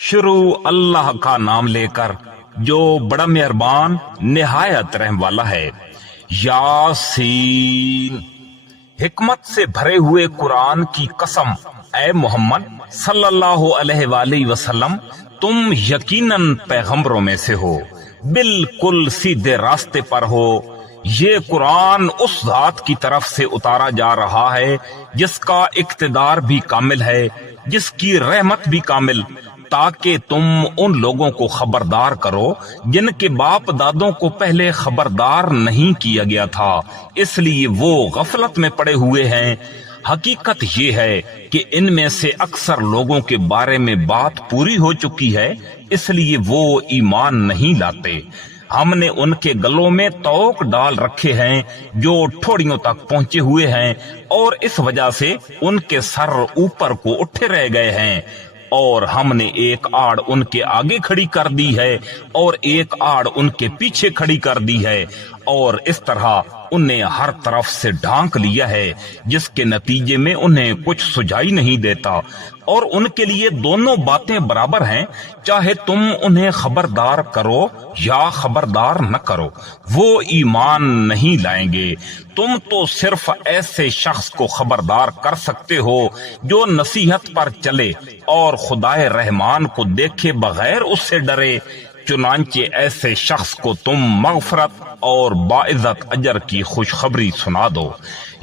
شروع اللہ کا نام لے کر جو بڑا مہربان نہایت رحم والا ہے۔ یاسین، حکمت سے بھرے ہوئے قرآن کی قسم، اے محمد صلی اللہ علیہ وآلہ وسلم، تم یقیناً پیغمبروں میں سے ہو، بالکل سیدھے راستے پر ہو۔ یہ قرآن اس ذات کی طرف سے اتارا جا رہا ہے جس کا اقتدار بھی کامل ہے، جس کی رحمت بھی کامل، تاکہ تم ان لوگوں کو خبردار کرو جن کے باپ دادوں کو پہلے خبردار نہیں کیا گیا تھا، اس لیے وہ غفلت میں پڑے ہوئے ہیں۔ حقیقت یہ ہے کہ ان میں سے اکثر لوگوں کے بارے میں بات پوری ہو چکی ہے، اس لیے وہ ایمان نہیں لاتے۔ ہم نے ان کے گلوں میں توق ڈال رکھے ہیں جو ٹھوڑیوں تک پہنچے ہوئے ہیں، اور اس وجہ سے ان کے سر اوپر کو اٹھے رہ گئے ہیں، اور ہم نے ایک آڑ ان کے آگے کھڑی کر دی ہے اور ایک آڑ ان کے پیچھے کھڑی کر دی ہے، اور اس طرح انہیں ہر طرف سے ڈھانک لیا ہے، جس کے نتیجے میں انہیں کچھ سجائی نہیں دیتا، اور ان کے لیے دونوں باتیں برابر ہیں، چاہے تم انہیں خبردار کرو یا خبردار نہ کرو، وہ ایمان نہیں لائیں گے۔ تم تو صرف ایسے شخص کو خبردار کر سکتے ہو جو نصیحت پر چلے اور خدائے رحمان کو دیکھے بغیر اس سے ڈرے، چنانچہ ایسے شخص کو تم مغفرت اور باعزت اجر کی خوشخبری سنا دو۔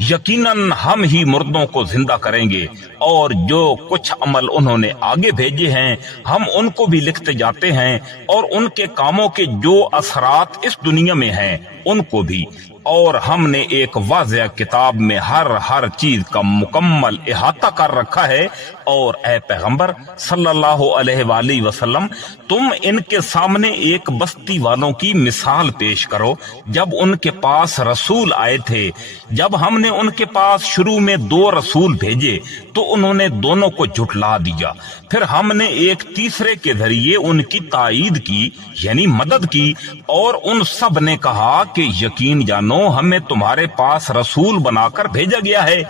یقیناً ہم ہی مردوں کو زندہ کریں گے، اور جو کچھ عمل انہوں نے آگے بھیجے ہیں ہم ان کو بھی لکھتے جاتے ہیں، اور ان کے کاموں کے جو اثرات اس دنیا میں ہیں ان کو بھی، اور ہم نے ایک واضح کتاب میں ہر چیز کا مکمل احاطہ کر رکھا ہے۔ اور اے پیغمبر صلی اللہ علیہ وآلہ وسلم، تم ان کے سامنے ایک بستی والوں کی مثال پیش کرو جب ان کے پاس رسول آئے تھے۔ جب ہم نے ان کے پاس شروع میں 2 رسول بھیجے تو انہوں نے دونوں کو جھٹلا دیا، پھر ہم نے ایک تیسرے کے ذریعے ان کی تائید کی، یعنی مدد کی، اور ان سب نے کہا کہ یقین جانو ہمیں تمہارے پاس رسول بنا کر بھیجا گیا ہے۔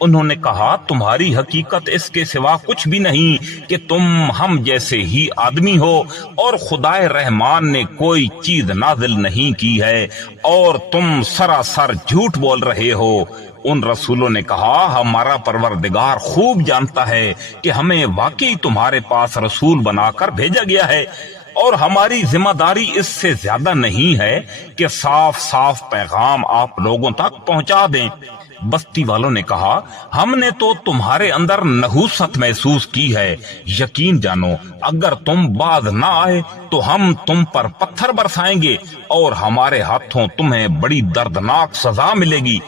انہوں نے کہا تمہاری حقیقت اس کے سوا کچھ بھی نہیں کہ تم ہم جیسے ہی آدمی ہو، اور خدائے رحمان نے کوئی چیز نازل نہیں کی ہے، اور تم سراسر جھوٹ بول رہے ہو۔ ان رسولوں نے کہا ہمارا پروردگار خوب جانتا ہے کہ ہمیں واقعی تمہارے پاس رسول بنا کر بھیجا گیا ہے، اور ہماری ذمہ داری اس سے زیادہ نہیں ہے کہ صاف صاف پیغام آپ لوگوں تک پہنچا دیں۔ بستی والوں نے کہا ہم نے تو تمہارے اندر نحوست محسوس کی ہے، یقین جانو اگر تم باز نہ آئے تو ہم تم پر پتھر برسائیں گے، اور ہمارے ہاتھوں تمہیں بڑی دردناک سزا ملے گی۔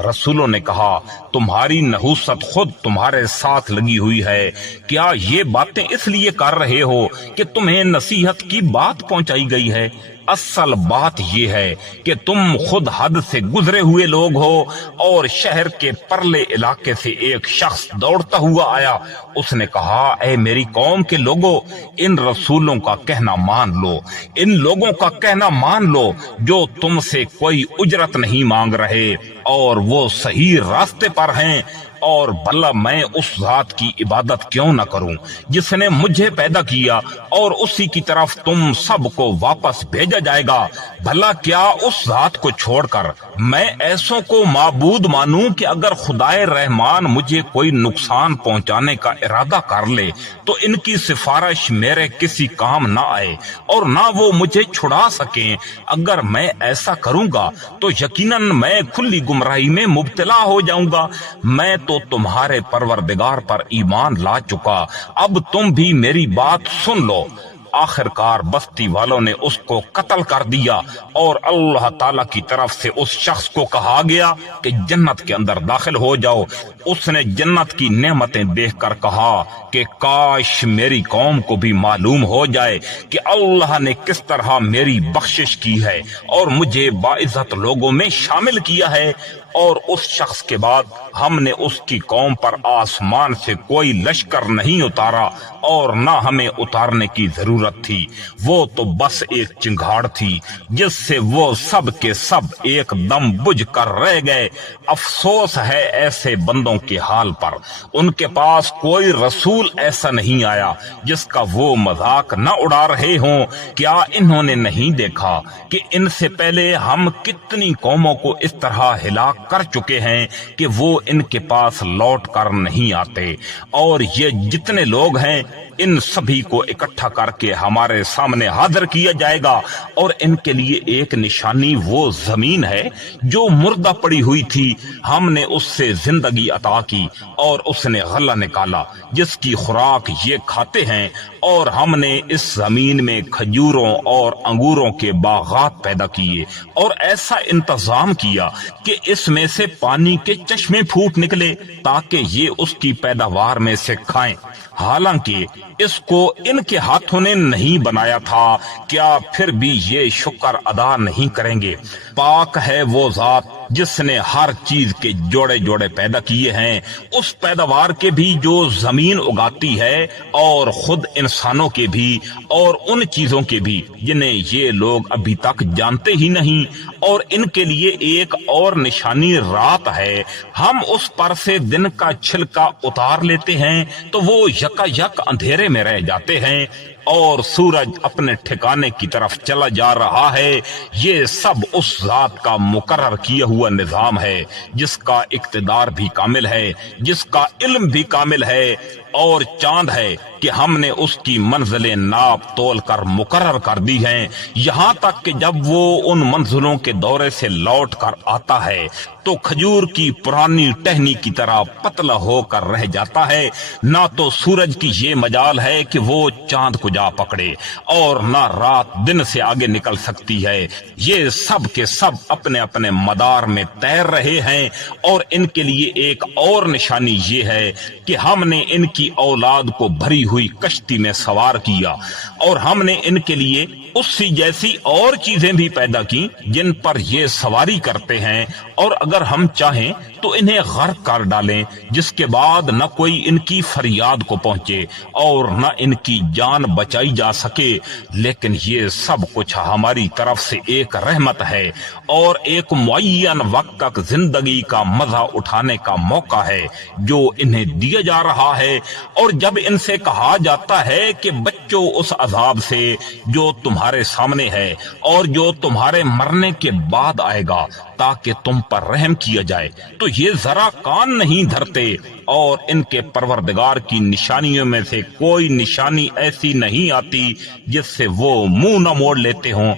رسولوں نے کہا تمہاری نحوست خود تمہارے ساتھ لگی ہوئی ہے، کیا یہ باتیں اس لیے کر رہے ہو کہ تمہیں نصیحت کی بات پہنچائی گئی ہے؟ اصل بات یہ ہے کہ تم خود حد سے گزرے ہوئے لوگ ہو۔ اور شہر کے پرلے علاقے سے ایک شخص دوڑتا ہوا آیا، اس نے کہا اے میری قوم کے لوگوں، ان رسولوں کا کہنا مان لو، ان لوگوں کا کہنا مان لو جو تم سے کوئی اجرت نہیں مانگ رہے، اور وہ صحیح راستے پر ہیں، اور بھلا میں اس ذات کی عبادت کیوں نہ کروں جس نے مجھے پیدا کیا، اور اسی کی طرف تم سب کو واپس بھیجا جائے گا۔ بھلا کیا اس ذات کو چھوڑ کر میں ایسوں کو معبود مانوں کہ اگر خدائے رحمان مجھے کوئی نقصان پہنچانے کا ارادہ کر لے تو ان کی سفارش میرے کسی کام نہ آئے، اور نہ وہ مجھے چھڑا سکیں؟ اگر میں ایسا کروں گا تو یقیناً میں کھلی گمراہی میں مبتلا ہو جاؤں گا۔ میں تو تمہارے پروردگار پر ایمان لا چکا، اب تم بھی میری بات سن لو۔ آخرکار بستی والوں نے اس کو قتل کر دیا، اور اللہ تعالی کی طرف سے اس شخص کو کہا گیا کہ جنت کے اندر داخل ہو جاؤ۔ اس نے جنت کی نعمتیں دیکھ کر کہا کہ کاش میری قوم کو بھی معلوم ہو جائے کہ اللہ نے کس طرح میری بخشش کی ہے اور مجھے باعزت لوگوں میں شامل کیا ہے۔ اور اس شخص کے بعد ہم نے اس کی قوم پر آسمان سے کوئی لشکر نہیں اتارا اور نہ ہمیں اتارنے کی ضرورت تھی، وہ تو بس ایک چنگھاڑ تھی جس سے وہ سب کے سب ایک دم بجھ کر رہ گئے۔ افسوس ہے ایسے بندوں کے حال پر، ان کے پاس کوئی رسول ایسا نہیں آیا جس کا وہ مذاق نہ اڑا رہے ہوں۔ کیا انہوں نے نہیں دیکھا کہ ان سے پہلے ہم کتنی قوموں کو اس طرح ہلاک کر چکے ہیں کہ وہ ان کے پاس لوٹ کر نہیں آتے، اور یہ جتنے لوگ ہیں ان سبھی کو اکٹھا کر کے ہمارے سامنے حاضر کیا جائے گا، اور ان کے لیے ایک نشانی وہ زمین ہے جو مردہ پڑی ہوئی تھی، ہم نے اس سے زندگی عطا کی اور اس نے غلہ نکالا جس کی خوراک یہ کھاتے ہیں، اور ہم نے اس زمین میں کھجوروں اور انگوروں کے باغات پیدا کیے اور ایسا انتظام کیا کہ اس میں سے پانی کے چشمے پھوٹ نکلے تاکہ یہ اس کی پیداوار میں سے کھائیں، حالانکہ اس کو ان کے ہاتھوں نے نہیں بنایا تھا، کیا پھر بھی یہ شکر ادا نہیں کریں گے؟ پاک ہے وہ ذات جس نے ہر چیز کے جوڑے جوڑے پیدا کیے ہیں، اس پیداوار کے بھی جو زمین اگاتی ہے، اور خود انسانوں کے بھی، اور ان چیزوں کے بھی جنہیں یہ لوگ ابھی تک جانتے ہی نہیں، اور ان کے لیے ایک اور نشانی رات ہے، ہم اس پر سے دن کا چھلکا اتار لیتے ہیں تو وہ یکا یک اندھیرے میں رہ جاتے ہیں، اور سورج اپنے ٹھکانے کی طرف چلا جا رہا ہے۔ یہ سب اس ذات کا مقرر کیا ہوا نظام ہے جس کا اقتدار بھی کامل ہے، جس کا علم بھی کامل ہے، اور چاند ہے کہ ہم نے اس کی منزلیں ناپ تول کر مقرر کر دی ہیں، یہاں تک کہ جب وہ ان منزلوں کے دورے سے لوٹ کر آتا ہے تو کھجور کی پرانی ٹہنی کی طرح پتلا ہو کر رہ جاتا ہے، نہ تو سورج کی یہ مجال ہے کہ وہ چاند کو جا پکڑے، اور نہ رات دن سے آگے نکل سکتی ہے، یہ سب کے سب اپنے اپنے مدار میں تیر رہے ہیں، اور ان کے لیے ایک اور نشانی یہ ہے کہ ہم نے ان کی اولاد کو بھری ہوئی کشتی میں سوار کیا، اور ہم نے ان کے لیے اسی جیسی اور چیزیں بھی پیدا کی جن پر یہ سواری کرتے ہیں، اور اگر ہم چاہیں تو انہیں غرق کر ڈالیں، جس کے بعد نہ کوئی ان کی فریاد کو پہنچے اور نہ ان کی جان بچائی جا سکے، لیکن یہ سب کچھ ہماری طرف سے ایک رحمت ہے اور ایک معین وقت تک زندگی کا مزہ اٹھانے کا موقع ہے جو انہیں دیا جا رہا ہے۔ اور جب ان سے کہا جاتا ہے کہ بچوں اس عذاب سے جو تمہارے سامنے ہے اور جو تمہارے مرنے کے بعد آئے گا تاکہ تم پر رحم کیا جائے، تو یہ ذرا کان نہیں دھرتے، اور ان کے پروردگار کی نشانیوں میں سے کوئی نشانی ایسی نہیں آتی جس سے وہ منہ نہ موڑ لیتے ہوں۔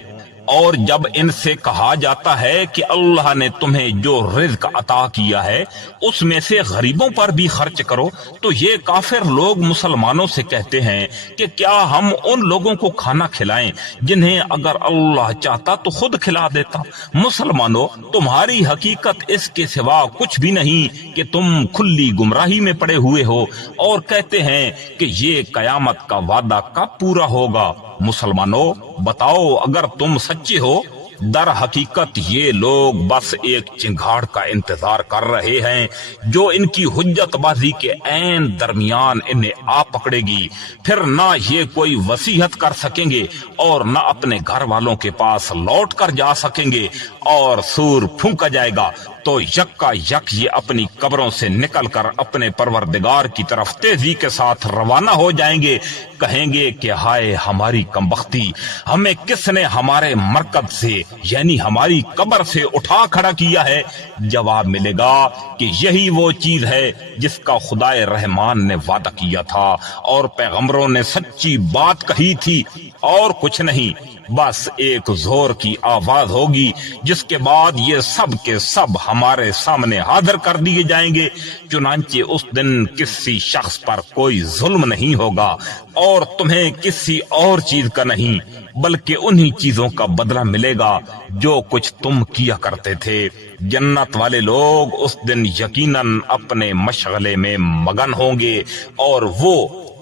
اور جب ان سے کہا جاتا ہے کہ اللہ نے تمہیں جو رزق عطا کیا ہے اس میں سے غریبوں پر بھی خرچ کرو، تو یہ کافر لوگ مسلمانوں سے کہتے ہیں کہ کیا ہم ان لوگوں کو کھانا کھلائیں جنہیں اگر اللہ چاہتا تو خود کھلا دیتا۔ مسلمانوں، تمہاری حقیقت اس کے سوا کچھ بھی نہیں کہ تم کھلی گمراہی میں پڑے ہوئے ہو، اور کہتے ہیں کہ یہ قیامت کا وعدہ کب پورا ہوگا۔ مسلمانوں، بتاؤ اگر تم سچے ہو، در حقیقت یہ لوگ بس ایک چنگھاڑ کا انتظار کر رہے ہیں جو ان کی حجت بازی کے عین درمیان انہیں آ پکڑے گی، پھر نہ یہ کوئی وصیت کر سکیں گے اور نہ اپنے گھر والوں کے پاس لوٹ کر جا سکیں گے، اور سور پھونکا جائے گا تو یکا یک یہ اپنی قبروں سے نکل کر اپنے پروردگار کی طرف تیزی کے ساتھ روانہ ہو جائیں گے، کہیں گے کہ ہائے ہماری کمبختی، ہمیں کس نے ہمارے مرکز سے یعنی ہماری قبر سے اٹھا کھڑا کیا ہے؟ جواب ملے گا کہ یہی وہ چیز ہے جس کا خدائے رحمان نے وعدہ کیا تھا اور پیغمبروں نے سچی بات کہی تھی، اور کچھ نہیں، بس ایک زور کی آواز ہوگی جس کے بعد یہ سب کے سب ہمارے سامنے حاضر کر دیے جائیں گے، چنانچہ اس دن کسی شخص پر کوئی ظلم نہیں ہوگا اور تمہیں کسی اور چیز کا نہیں بلکہ انہی چیزوں کا بدلہ ملے گا جو کچھ تم کیا کرتے تھے۔ جنت والے لوگ اس دن یقیناً اپنے مشغلے میں مگن ہوں گے، اور وہ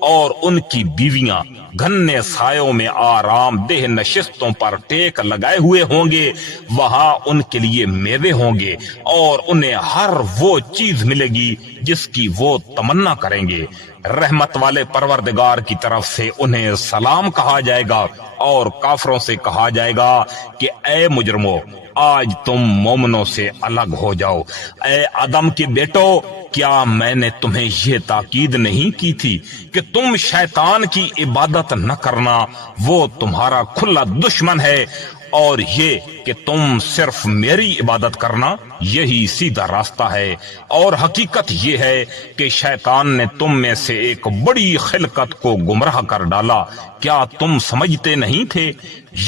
اور ان کی بیویاں گھنے سایوں میں آرام دہ نشستوں پر ٹیک لگائے ہوئے ہوں گے، وہاں ان کے لیے میوے ہوں گے اور انہیں ہر وہ چیز ملے گی جس کی وہ تمنا کریں گے۔ رحمت والے پروردگار کی طرف سے انہیں سلام کہا جائے گا، اور کافروں سے کہا جائے گا کہ اے مجرمو، آج تم مومنوں سے الگ ہو جاؤ۔ اے آدم کے بیٹو، کیا میں نے تمہیں یہ تاکید نہیں کی تھی کہ تم شیطان کی عبادت نہ کرنا، وہ تمہارا کھلا دشمن ہے، اور یہ کہ تم صرف میری عبادت کرنا، یہی سیدھا راستہ ہے۔ اور حقیقت یہ ہے کہ شیطان نے تم میں سے ایک بڑی خلقت کو گمراہ کر ڈالا، کیا تم سمجھتے نہیں تھے؟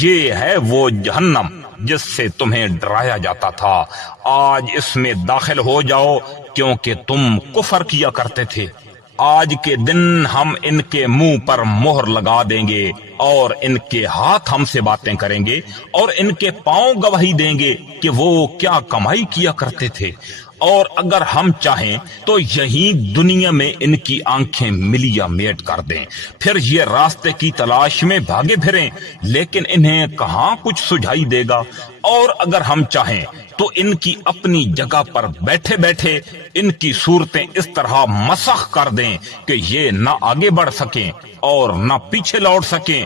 یہ ہے وہ جہنم جس سے تمہیں ڈرایا جاتا تھا، آج اس میں داخل ہو جاؤ، کیونکہ تم کفر کیا کرتے تھے۔ آج کے دن ہم ان کے منہ پر مہر لگا دیں گے، اور ان کے ہاتھ ہم سے باتیں کریں گے، اور ان کے پاؤں گواہی دیں گے کہ وہ کیا کمائی کیا کرتے تھے۔ اور اگر ہم چاہیں تو یہیں دنیا میں ان کی آنکھیں ملیا میٹ کر دیں، پھر یہ راستے کی تلاش میں بھاگے پھریں، لیکن انہیں کہاں کچھ سجھائی دے گا۔ اور اگر ہم چاہیں تو ان کی اپنی جگہ پر بیٹھے بیٹھے ان کی صورتیں اس طرح مسخ کر دیں کہ یہ نہ آگے بڑھ سکیں اور نہ پیچھے لوٹ سکیں۔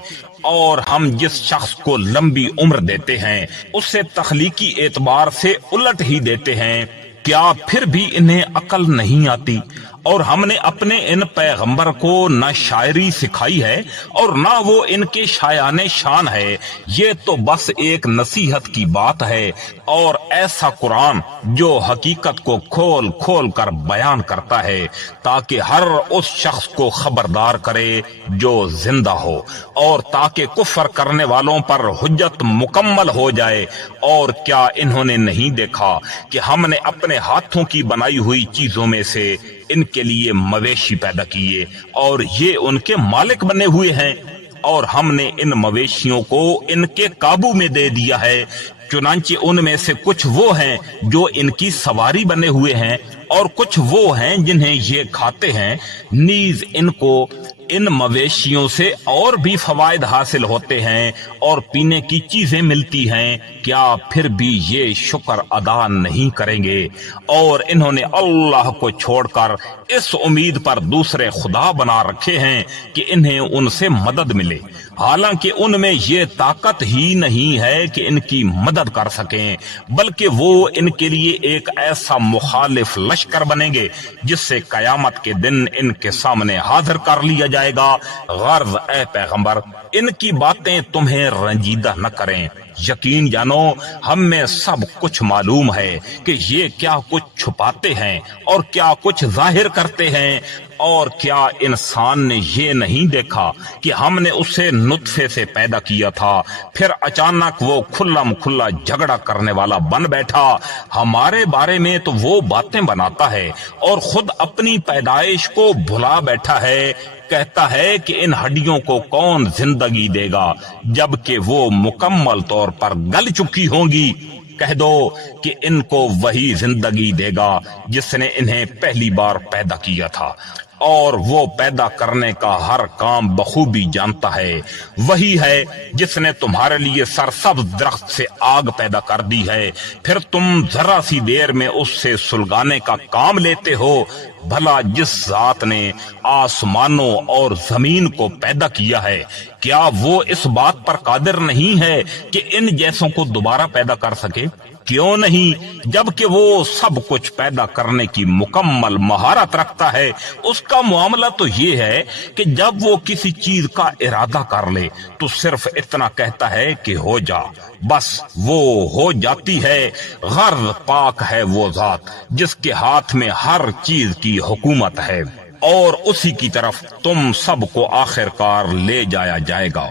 اور ہم جس شخص کو لمبی عمر دیتے ہیں اسے تخلیقی اعتبار سے الٹ ہی دیتے ہیں، کیا پھر بھی انہیں عقل نہیں آتی؟ اور ہم نے اپنے ان پیغمبر کو نہ شاعری سکھائی ہے اور نہ وہ ان کے شایان شان ہے، یہ تو بس ایک نصیحت کی بات ہے، اور ایسا قرآن جو حقیقت کو کھول کھول کر بیان کرتا ہے تاکہ ہر اس شخص کو خبردار کرے جو زندہ ہو، اور تاکہ کفر کرنے والوں پر حجت مکمل ہو جائے۔ اور کیا انہوں نے نہیں دیکھا کہ ہم نے اپنے ہاتھوں کی بنائی ہوئی چیزوں میں سے ان کے لیے مویشی پیدا کیے، اور یہ ان کے مالک بنے ہوئے ہیں، اور ہم نے ان مویشیوں کو ان کے قابو میں دے دیا ہے، چنانچہ ان میں سے کچھ وہ ہیں جو ان کی سواری بنے ہوئے ہیں، اور کچھ وہ ہیں جنہیں یہ کھاتے ہیں، نیز ان کو ان مویشیوں سے اور بھی فوائد حاصل ہوتے ہیں اور پینے کی چیزیں ملتی ہیں، کیا پھر بھی یہ شکر ادا نہیں کریں گے؟ اور انہوں نے اللہ کو چھوڑ کر اس امید پر دوسرے خدا بنا رکھے ہیں کہ انہیں ان سے مدد ملے، حالانکہ ان میں یہ طاقت ہی نہیں ہے کہ ان کی مدد کر سکیں، بلکہ وہ ان کے لیے ایک ایسا مخالف لشکر بنیں گے جس سے قیامت کے دن ان کے سامنے حاضر کر لیا جائے گا۔ غرض اے پیغمبر، ان کی باتیں تمہیں رنجیدہ نہ کریں، یقین جانو ہم میں سب کچھ معلوم ہے کہ یہ کیا کچھ چھپاتے ہیں اور کیا کچھ ظاہر کرتے ہیں۔ اور کیا انسان نے یہ نہیں دیکھا کہ ہم نے اسے نطفے سے پیدا کیا تھا، پھر اچانک وہ کھلم کھلا جھگڑا کرنے والا بن بیٹھا؟ ہمارے بارے میں تو وہ باتیں بناتا ہے اور خود اپنی پیدائش کو بھلا بیٹھا ہے، کہتا ہے کہ ان ہڈیوں کو کون زندگی دے گا جبکہ وہ مکمل طور پر گل چکی ہوں گی؟ کہہ دو کہ ان کو وہی زندگی دے گا جس نے انہیں پہلی بار پیدا کیا تھا، اور وہ پیدا کرنے کا ہر کام بخوبی جانتا ہے۔ وہی ہے جس نے تمہارے لیے سرسبز درخت سے آگ پیدا کر دی ہے، پھر تم ذرا سی دیر میں اس سے سلگانے کا کام لیتے ہو۔ بھلا جس ذات نے آسمانوں اور زمین کو پیدا کیا ہے، کیا وہ اس بات پر قادر نہیں ہے کہ ان جیسوں کو دوبارہ پیدا کر سکے؟ کیوں نہیں، جبکہ وہ سب کچھ پیدا کرنے کی مکمل مہارت رکھتا ہے۔ اس کا معاملہ تو یہ ہے کہ جب وہ کسی چیز کا ارادہ کر لے تو صرف اتنا کہتا ہے کہ ہو جا، بس وہ ہو جاتی ہے۔ غرض پاک ہے وہ ذات جس کے ہاتھ میں ہر چیز کی حکومت ہے، اور اسی کی طرف تم سب کو آخر کار لے جایا جائے گا۔